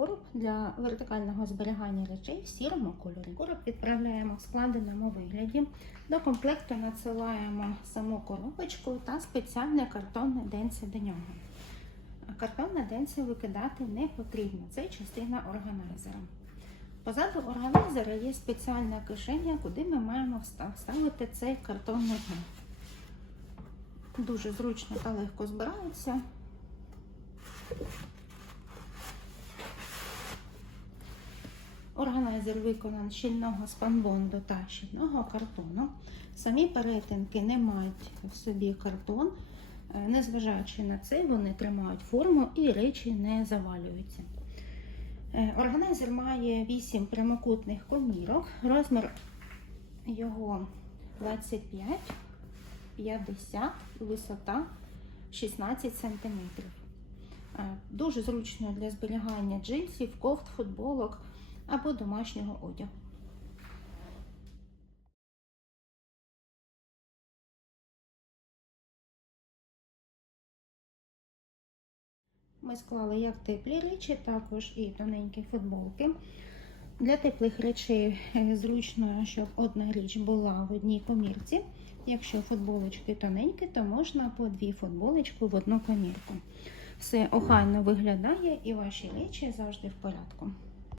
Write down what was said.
короб для вертикального зберігання речей в сірому кольорі. Короб відправляємо в складеному вигляді. До комплекту надсилаємо саму коробочку та спеціальне картонне денце до нього. Картонне денце викидати не потрібно, це частина органайзера. Позаду органайзера є спеціальна кишеня, куди ми маємо вставити цей картонний дно. Дуже зручно та легко збирається. Органайзер виконаний щільного спанбонду та щільного картону. Самі перетинки не мають в собі картон. Е, Незважаючи на це, вони тримають форму і речі не завалюються. Е, Органайзер має 8 прямокутних комірок. Розмір його 25, 50, висота 16 см. Дуже зручно для зберігання джинсів, кофт, футболок або домашнього одягу. Ми склали як теплі речі, також і тоненькі футболки. Для теплих речей е, зручно, щоб одна річ була в одній комірці. Якщо футболочки тоненькі, то можна по дві футболочки в одну комірку. Все охайно виглядає і ваші речі завжди в порядку.